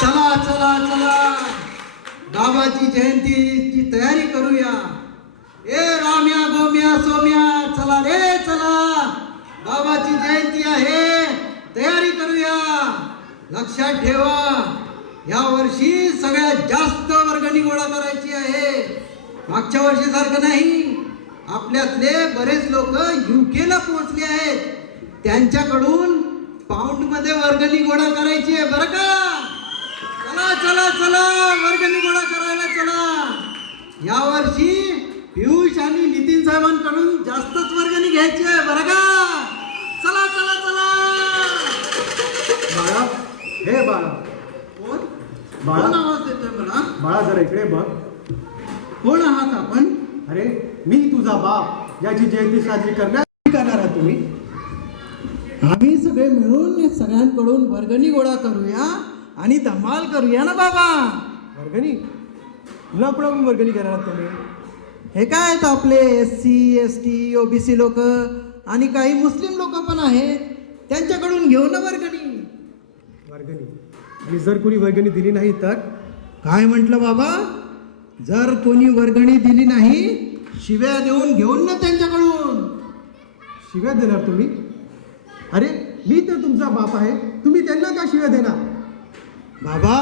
चला चला चला, बाबाची जयंतीची तयारी करूया. ए राम्या गोम्या सोम्या, चला रे चला, बाबाची जयंती आहे, तयारी करूया. लक्षात ठेवा, या वर्षी सगळ्यात जास्त वर्गणी गोळा करायची आहे. मागच्या वर्षी सारखं नाही. आपल्यातले बरेच लोक युकेला पोहोचले आहेत, त्यांच्याकडून पाऊंड मध्ये वर्गणी गोळा करायची आहे बरं का. चला चला चला, वर्गणी गोळा करायला चला. यावर्षी पियुष आणि नितीन साहेबांकडून जास्तच वर्गणी घ्यायची आहे बरं का. चला चला चला. बाळा, हे बाळा, कोण बाळा? कोण आवाज देतोय मला? बाळा जरा इकडे बघ. कोण आहात आपण? अरे मी तुझा बाप, याची जयंती साजरी करणार आहात तुम्ही. आम्ही सगळे मिळून सगळ्यांकडून वर्गणी गोळा करूया आणि धमाल करूया ना बाबा. वर्गणी? तुला पण वर्गणी करणार आहात तुम्ही? हे काय आहेत आपले SC ST OBC लोक आणि काही मुस्लिम लोक पण आहेत, त्यांच्याकडून घेऊ ना वर्गणी. वर्गणी? आणि जर कोणी वर्गणी दिली नाही तर? काय म्हटलं बाबा? जर कोणी वर्गणी दिली नाही, शिव्या देऊन घेऊन ना त्यांच्याकडून. शिव्या देणार तुम्ही? अरे मी तर तुमचा बाप आहे, तुम्ही त्यांना का शिव्या देणार? बाबा,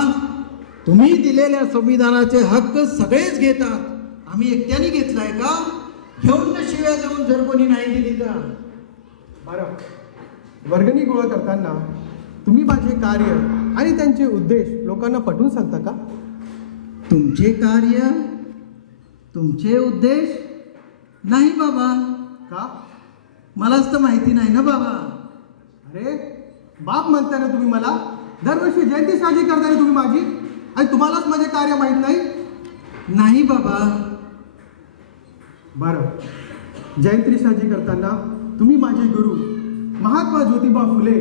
तुम्ही दिलेल्या संविधानाचे हक्क सगळेच घेतात, आम्ही एकट्याने घेतलाय का? घेऊन ना शिव्या देऊन जर कोणी नाही दिली तर. बरं, वर्गणी गोळा करताना तुम्ही माझे कार्य आणि त्यांचे उद्देश लोकांना पटवून सांगता का? तुमचे कार्य, तुमचे उद्देश? नाही बाबा, का? मलाच तर माहिती नाही ना बाबा. अरे बाप म्हणताय ना तुम्ही मला. दरवर्षी जयंती साजरी करताय तुम्ही माझी, आणि तुम्हालाच माझे कार्य माहीत नाही? नाही बाबा. बरं, जयंती साजरी करताना तुम्ही माझे गुरु महात्मा ज्योतिबा फुले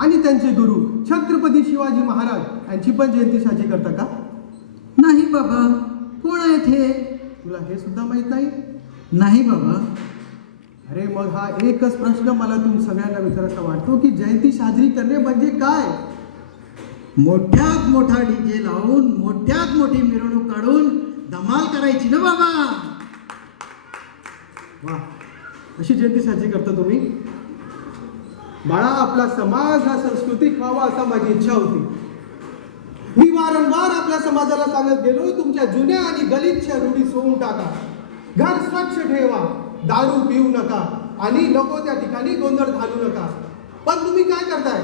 आणि त्यांचे गुरु छत्रपती शिवाजी महाराज यांची पण जयंती साजरी करता का? नाही बाबा. कोण आहेत हे? तुला हे सुद्धा माहीत नाही? नाही बाबा. अरे मग हा एकच प्रश्न मला तुम सगळ्यांना विचारायचा वाटतो की जयंती साजरी करणे म्हणजे काय? मोठ्यात मोठा DJ लावून मोठ्यात मोठी मिरवणूक काढून धमाल करायची ना बाबा. वा, अशी जयंती साजरी करता तुम्ही? बाळा, आपला समाज हा सांस्कृतिक व्हावा असा माझी इच्छा होती. मी वारंवार आपल्या समाजाला सांगत गेलो, तुमच्या जुन्या आणि गलिच्छ रूढी सोडून टाका, घर स्वच्छ ठेवा, दारू पिऊ नका आणि नको त्या ठिकाणी गोंधळ घालू नका. पण तुम्ही काय करताय?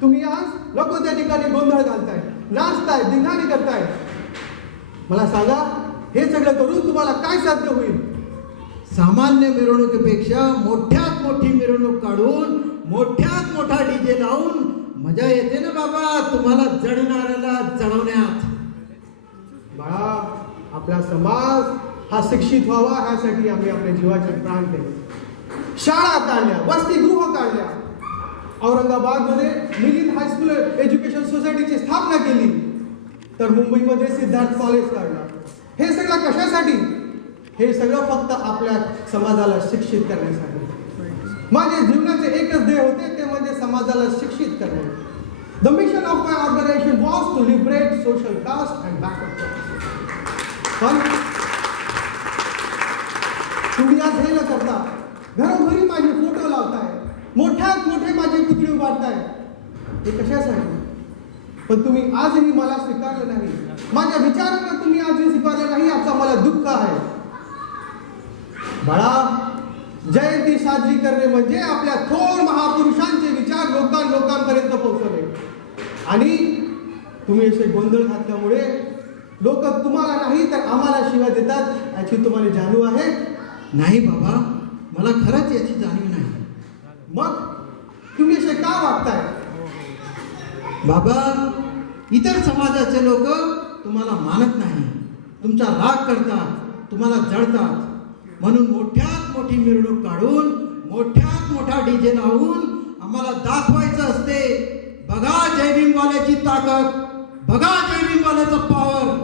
तुम्ही आज नको त्या ठिकाणी गोंधळ घालताय, नाचताय, धिंगाणे करताय. मला सांगा, हे सगळं करून तुम्हाला काय साध्य होईल? सामान्य मिरवणुकीपेक्षा मोठ्यात मोठी मिरवणूक काढून मोठ्यात मोठा DJ लावून मजा येते ना बाबा तुम्हाला जडणाऱ्याला जडवण्यात. बाळा, आपला समाज हा शिक्षित व्हावा ह्यासाठी आम्ही आपल्या जीवाचे प्राण केले. शाळा काढल्या, वसतिगृह काढल्या, औरंगाबादमध्ये मिलिंद हायस्कूल एज्युकेशन सोसायटीची स्थापना केली, तर मुंबईमध्ये सिद्धार्थ कॉलेज काढला. हे सगळं कशासाठी? हे सगळं फक्त आपल्या समाजाला शिक्षित करण्यासाठी. माझे जीवनाचे एकच ध्येय होते, ते म्हणजे समाजाला शिक्षित करणे. The mission of my organisation was to liberate social caste and backward class. पण तुम्ही आज हे न करता घरोघरी माझे फोटो लावताय, मोठ्यात मोठे माझे पुतळे उभारताय. हे कशासाठी? पण तुम्ही आजही मला स्वीकारलं नाही, माझ्या विचारांना तुम्ही आजही स्वीकारलं नाही, याचा मला दुःख आहे. बाळा, जयंती साजरी करणे म्हणजे आपल्या थोर महापुरुषांचे विचार लोकांपर्यंत पोहोचवणे. आणि तुम्ही असे गोंधळ घातल्यामुळे लोक तुम्हाला नाही तर आम्हाला शिव्या देतात, याची तुम्हाला जाणीव आहे? नाही बाबा, मला खरंच याची जाणीव नाही. मग तुम्ही असे का वागताय? बाबा, इतर समाजाचे लोक तुम्हाला मानत नाही, तुमचा राग करतात, तुम्हाला जळतात. म्हणून मोठ्यात मोठी मिरवणूक काढून मोठ्यात मोठा DJ लावून आम्हाला दाखवायचं असते, बघा जय भीमवाल्याची ताकद, बघा जय भीमवाल्याचं पॉवर.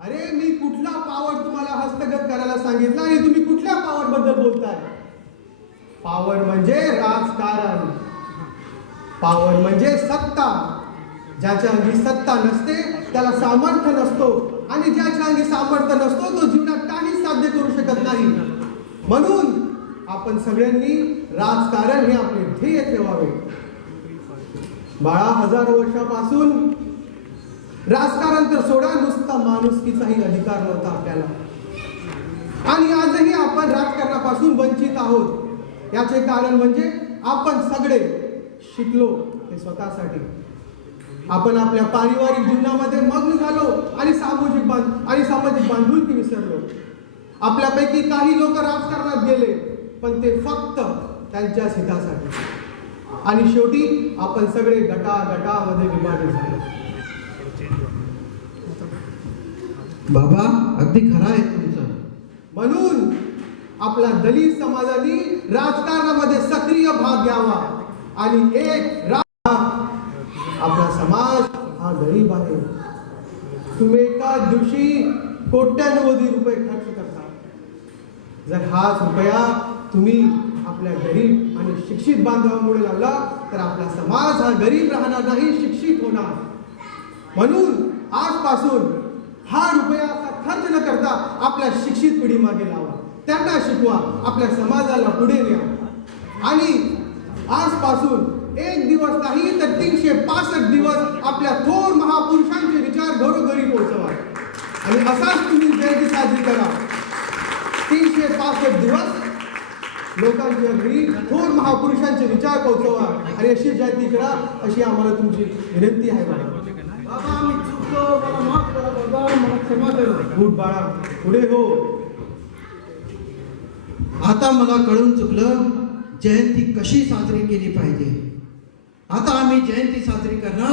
अरे मी कुठला पॉवर तुम्हाला हस्तगत करायला सांगितलं आणि तुम्ही कुठल्या पॉवर बद्दल बोलताय? पॉवर म्हणजे राजकारण, पॉवर म्हणजे सत्ता, ज्याच्या अंगी सत्ता नसते त्याला सामर्थ्य नसतो, आणि ज्याच्या अंगी सामर्थ्य नसतो तो जीवनात काही साध्य करू शकत नाही. म्हणून आपण सगळ्यांनी राजकारण हे आपले ध्येय ठेवावे. बाळा, हजारो वर्षापासून राजकारण तर सोडा, नुसता माणुसकीचाही अधिकार नव्हता आपल्याला. आणि आजही आपण राजकारणापासून वंचित आहोत. याचे कारण म्हणजे आपण सगळे शिकलो ते स्वतःसाठी. आपण आपल्या पारिवारिक जीवनामध्ये मग्न झालो आणि सामाजिक बांधिलकी विसरलो. आपल्यापैकी काही लोक राजकारणात गेले, पण ते फक्त त्यांच्याच हितासाठी. आणि शेवटी आपण सगळे गटामध्ये विभाजित झालो. बाबा, अगदी खरं आहे तुमचं. म्हणून आपला दलित समाजाने राजकारणामध्ये सक्रिय भाग घ्यावा. आणि आपला समाज हा गरीब आहे. तुम्ही एका दिवशी कोट्यावधी रुपये खर्च करता. जर हाच रुपया तुम्ही आपल्या गरीब आणि शिक्षित बांधवांमुळे लावला तर आपला समाज हा गरीब राहणार नाही, शिक्षित होणार. म्हणून आजपासून हा रुपया खर्च न करता आपल्या शिक्षित पिढी मागे लावा, त्यांना शिकवा, आपल्या समाजाला पुढे न्या. आणि आजपासून एक दिवस नाही तर 365 दिवस आपल्या थोर महापुरुषांचे विचार घरोघरी पोहोचवा. आणि असाच तुम्ही जयंती साजरी करा. 365 दिवस लोकांच्या घरी थोर महापुरुषांचे विचार पोहोचवा आणि अशी जयंती करा, अशी आम्हाला तुमची विनंती आहे. बाबा, मी चुकलो, मला माफ करा बाबा, मला क्षमा करा. उठ बाळा, पुढे हो. आता मला कळून चुकलं जयंती कशी साजरी केली पाहिजे. आता आम्ही जयंती साजरी करणार